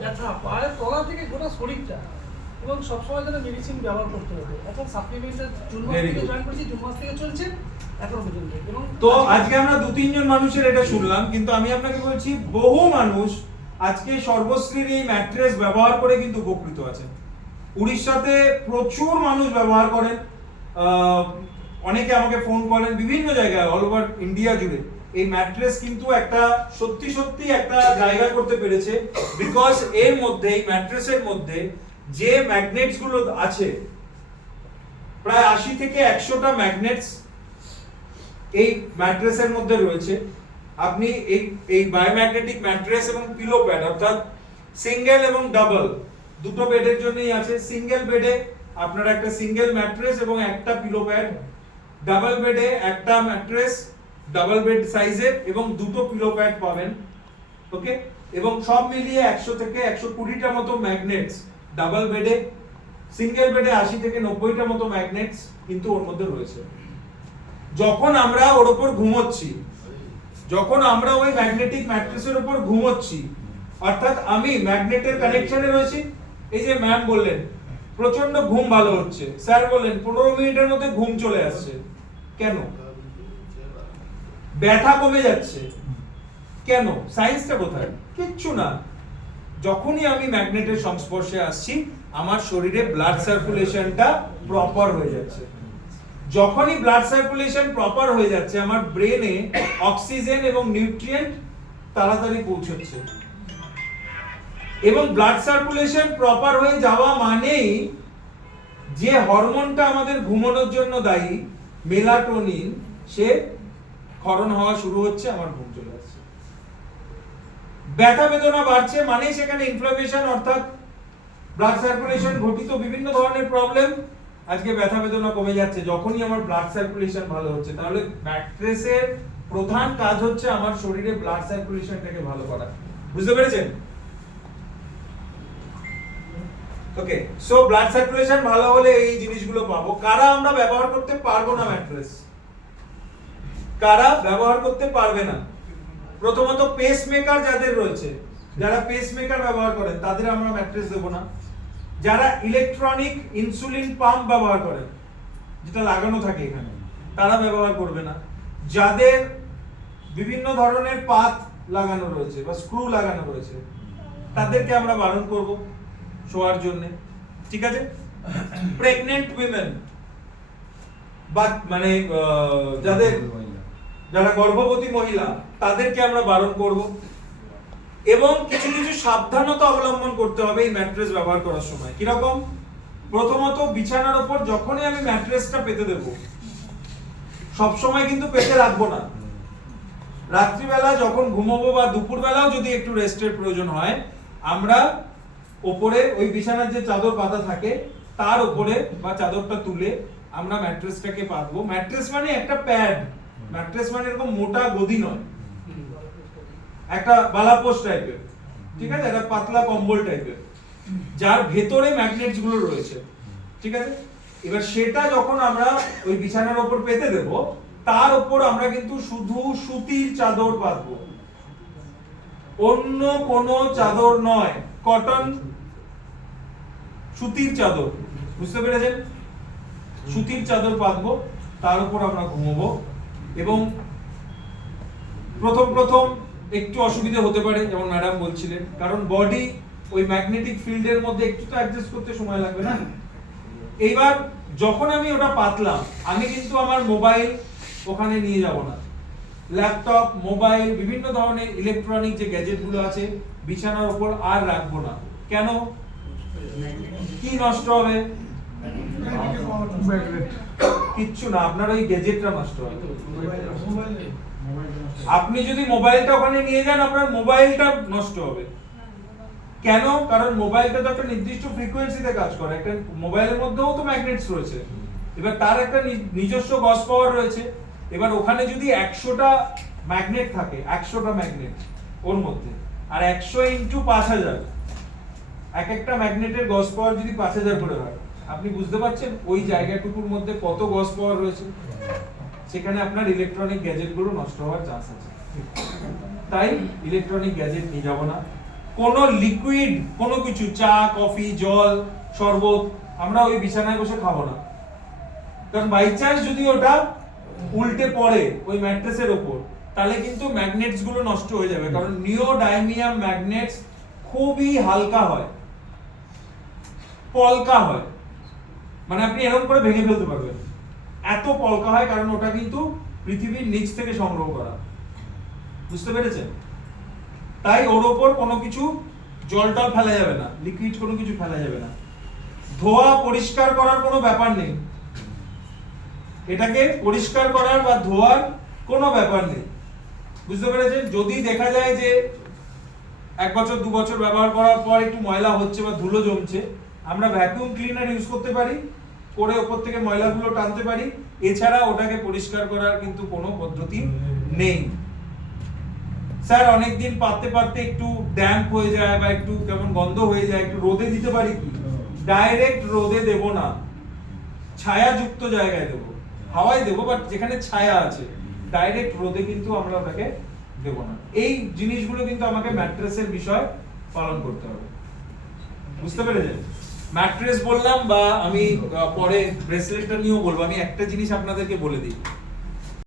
ব্যথা পায়ের তলা থেকে গোটা শরীরটা, এবং সবসময় যেন মেডিসিন ব্যবহার করতে হবে। এখন সাপ্লিমেন্টের জুন মাস থেকে জয়েন করেছি, জুন মাস থেকে চলছে এখন পর্যন্ত। এবং তো আজকে আমরা 2-3 জন মানুষের এটা শুনলাম, কিন্তু আমি আপনাকে বলছি বহু মানুষ আজকে সর্বশ্রীর এই ম্যাট্রেস ব্যবহার করে কিন্তু উপকৃত আছে। উড়িষ্যাতে প্রচুর মানুষ ব্যবহার করেন, অনেকে আমাকে ফোন করেন বিভিন্ন জায়গায়, অল ওভার ইন্ডিয়া জুড়ে এই ম্যাট্রেস কিন্তু একটা সত্যি সত্যি একটা জায়গা করতে পেরেছে, বিকজ এর মধ্যে, এই ম্যাট্রেসের মধ্যে যে ম্যাগনেটস গুলো আছে, প্রায় 80 থেকে 100টা ম্যাগনেটস এই ম্যাট্রেসের মধ্যে রয়েছে। আপনি এই বায়োম্যাগনেটিক ম্যাট্রেস এবং পিলো প্যাড, অর্থাৎ সিঙ্গেল এবং ডাবল দুটো বেডের জন্যই আছে। সিঙ্গেল বেডে আপনারা একটা সিঙ্গেল ম্যাট্রেস এবং একটা পিলো প্যাড, ডাবল বেডে একটা ম্যাট্রেস ডাবল বেড সাইজের এবং দুটো পিলো প্যাড পাবেন, ওকে। এবং সব মিলিয়ে 100 থেকে 120টা মতো ম্যাগনেটস ডাবল বেডে, সিঙ্গেল বেডে 80 থেকে 90টা মতো ম্যাগনেটস কিন্তু ওর মধ্যে রয়েছে। যখন আমরা ওর উপর ঘুমোচ্ছি, যখন আমরা ওই ম্যাগনেটিক ম্যাট্রেসের উপর ঘুমোচ্ছি, অর্থাৎ আমি ম্যাগনেটের কানেকশনে রয়েছি। এই যে ম্যাম বললেন প্রচন্ড ঘুম ভালো হচ্ছে, স্যার বললেন 15 মিনিটের মধ্যে ঘুম চলে আসছে, কেন? ব্যথা কমে যাচ্ছে, কেন? সায়েন্সটা কোথায়? কিচ্ছু না। যখনই আমি ম্যাগনেটের সংস্পর্শে আসছি, আমার শরীরে ব্লাড সার্কুলেশনটা প্রপার হয়ে যাচ্ছে। যখনই ব্লাড সার্কুলেশন প্রপার হয়ে যাচ্ছে, আমার ব্রেনে অক্সিজেন এবং নিউট্রিয়েন্ট তাড়াতাড়ি পৌঁছচ্ছে। এবং ব্লাড সার্কুলেশন প্রপার হয়ে যাওয়া মানেই যে হরমোনটা আমাদের ঘুমানোর জন্য দায়ী, মেলাটোনিন, সে ক্ষরণ হওয়া শুরু হচ্ছে, আমার ঘুম চলে আসছে। ব্যথা বেদনা বাড়ছে মানেই সেখানে ইনফ্লামেশন, অর্থাৎ ব্লাড সার্কুলেশন ঘটিত বিভিন্ন ধরনের প্রবলেম। আজকে ব্যথা বেদনা কমে যাচ্ছে যখনই আমার ব্লাড সার্কুলেশন ভালো হচ্ছে। তাহলে ম্যাট্রেসের প্রধান কাজ হচ্ছে আমার শরীরে ব্লাড সার্কুলেশনটাকে ভালো করা। বুঝতে পেরেছেন? ওকে, সো ব্লাড সার্কুলেশন ভালো হলে এই জিনিসগুলো পাবো। কারা আমরা ব্যবহার করতে পারবো না ম্যাট্রেস? কারা ব্যবহার করতে পারবে না? প্রথমত পেসমেকার যাদের রয়েছে, যারা পেসমেকার ব্যবহার করেন তাদের আমরা ম্যাট্রেস দেব না। যারা ইলেকট্রনিক ইনসুলিন পাম্প ব্যবহার করেন, যেটা লাগানো থাকে এখানে, তারা ব্যবহার করবে না। যাদের বিভিন্ন ধরনের পাত লাগানো রয়েছে বা স্ক্রু লাগানো রয়েছে, তাদেরকে আমরা বারণ করব শোয়ার জন্য, ঠিক আছে? প্রেগন্যান্ট উইমেন বা মানে যারা গর্ভবতী মহিলা, তাদেরকে আমরা বারণ করব। এবং কিছু কিছু সাবধানতা অবলম্বন করতে হবে এই ম্যাট্রেস ব্যবহার করার সময়। কিরকম? প্রথমত, বিছানার উপর যখনই আমি ম্যাট্রেসটা পেতে দেব, সব সময় কিন্তু পেতে রাখবো না। রাত্রিবেলা যখন ঘুমাবো বা দুপুরবেলাও যদি একটু রেস্টের প্রয়োজন হয়, আমরা ওপরে ওই বিছানার যে চাদর পাতা থাকে তার উপরে বা চাদরটা তুলে আমরা ম্যাট্রেসটাকে পাতবো। ম্যাট্রেস মানে একটা প্যাড, ম্যাট্রেস মানে এরকম মোটা গদি নয়, একটা বালাপোষ টাইপের, ঠিক আছে, একটা পাতলা কম্বল টাইপের, যার ভেতরে ম্যাগনেটস গুলো রয়েছে, ঠিক আছে। এবার সেটা যখন আমরা ওই বিছানার উপর পেতে দেব, তার উপর আমরা কিন্তু শুধু সুতির চাদর পাতবো, অন্য কোনো চাদর নয়, কটন সুতির চাদর। বুঝতে পেরেছেন? সুতির চাদর পাতবো, তার উপর আমরা ঘুমাবো। এবং প্রথম একটু অসুবিধা হতে পারে, যেমন ম্যাডাম বলছিলেন, কারণ বডি ওই ম্যাগনেটিক ফিল্ডের মধ্যে একটু তো অ্যাডজাস্ট করতে সময় লাগবে না। এইবার যখন আমি ওটা পাতলাম, আমি কিন্তু আমার মোবাইল ওখানে নিয়ে যাব না, ল্যাপটপ, মোবাইল, বিভিন্ন ধরনের ইলেকট্রনিক যে গ্যাজেট গুলো আছে বিছানার উপর আর রাখবো না। কেন? কি নষ্ট হবে? কিচ্ছু না, আপনার ওই গ্যাজেটটা নষ্ট হবে। আপনি যদি মোবাইলটা ওখানে নিয়ে যান, আপনার মোবাইলটা নষ্ট হবে। কেন? কারণ মোবাইলটা তো একটা নির্দিষ্ট ফ্রিকোয়েন্সিতে কাজ করে। একটা মোবাইলের মধ্যেও তো ম্যাগনেটস রয়েছে, এবার তার একটা নিজস্ব গজ পাওয়ার রয়েছে। এবার ওখানে যদি 100টা ম্যাগনেট থাকে, 100টা ম্যাগনেট ওর মধ্যে, আর 100 × 5000, এক একটা ম্যাগনেটের গজ পাওয়ার যদি 5000 করে হয়, আপনি বুঝতে পারছেন ওই জায়গাটুকুর মধ্যে কত গজ পাওয়ার রয়েছে। সেখানে আপনার ইলেকট্রনিক গ্যাজেট গুলো নষ্ট হওয়ার চান্স আছে। তাই ইলেকট্রনিক গ্যাজেট নিয়ে যাব না। কোনো লিকুইড কোনো কিছু চা কফি জল শরবত আমরা ওই বিছানায় বসে খাবো না, কারণ বাই চান্স যদি ওটা উল্টে পড়ে ওই ম্যাট্রেসের উপর তাহলে কিন্তু ম্যাগনেটস গুলো নষ্ট হয়ে যাবে, কারণ নিওডাইমিয়াম ম্যাগনেটস খুবই হালকা হয়, পলকা হয়, মানে আপনি এরকম করে ভেঙে ফেলতে পারবেন, এত পলকা হয়, কারণ ওটা কিন্তু পৃথিবীর নিচ থেকে সংগ্রহ করা, বুঝতে পেরেছেন? তাই ওর ওপর কোনো কিছু জল টল ফেলা যাবে না, লিকুইড কোনো কিছু ফেলা যাবে না, ধোয়া পরিষ্কার করার কোনো ব্যাপার নেই, এটাকে পরিষ্কার করার বা ধোয়ার কোনো ব্যাপার নেই, বুঝতে পেরেছেন? যদি দেখা যায় যে 1 বছর 2 বছর ব্যবহার করার পর একটু ময়লা হচ্ছে বা ধুলো জমছে, আমরা ভ্যাকুয়াম ক্লিনার ইউজ করতে পারি, করে উপর থেকে ময়লাগুলো টানতে পারি, এছাড়া ওটাকে পরিষ্কার করার কিন্তু কোনো পদ্ধতি নেই। স্যার অনেকদিন পাততে পাততে একটু ড্যাম্প হয়ে যায় বা একটু কেমন গন্ধ হয়ে যায়, একটু রোদে দিতে পারি কি? ডাইরেক্ট রোদে দেব না, ছায়াযুক্ত জায়গায় দেব, হাওয়ায় দেব, বাট যেখানে ছায়া আছে, ডাইরেক্ট রোদে কিন্তু আমরা ওটাকে দেব না। এই জিনিসগুলো কিন্তু আমাকে ম্যাট্রেসের বিষয় পালন করতে হবে, বুঝতে পেরেছেন? ম্যাট্রেস বললাম, বা আমি পরে ব্রেসলেটটা নিয়েও বলবো, আমি একটা জিনিস আপনাদেরকে বলে দিই,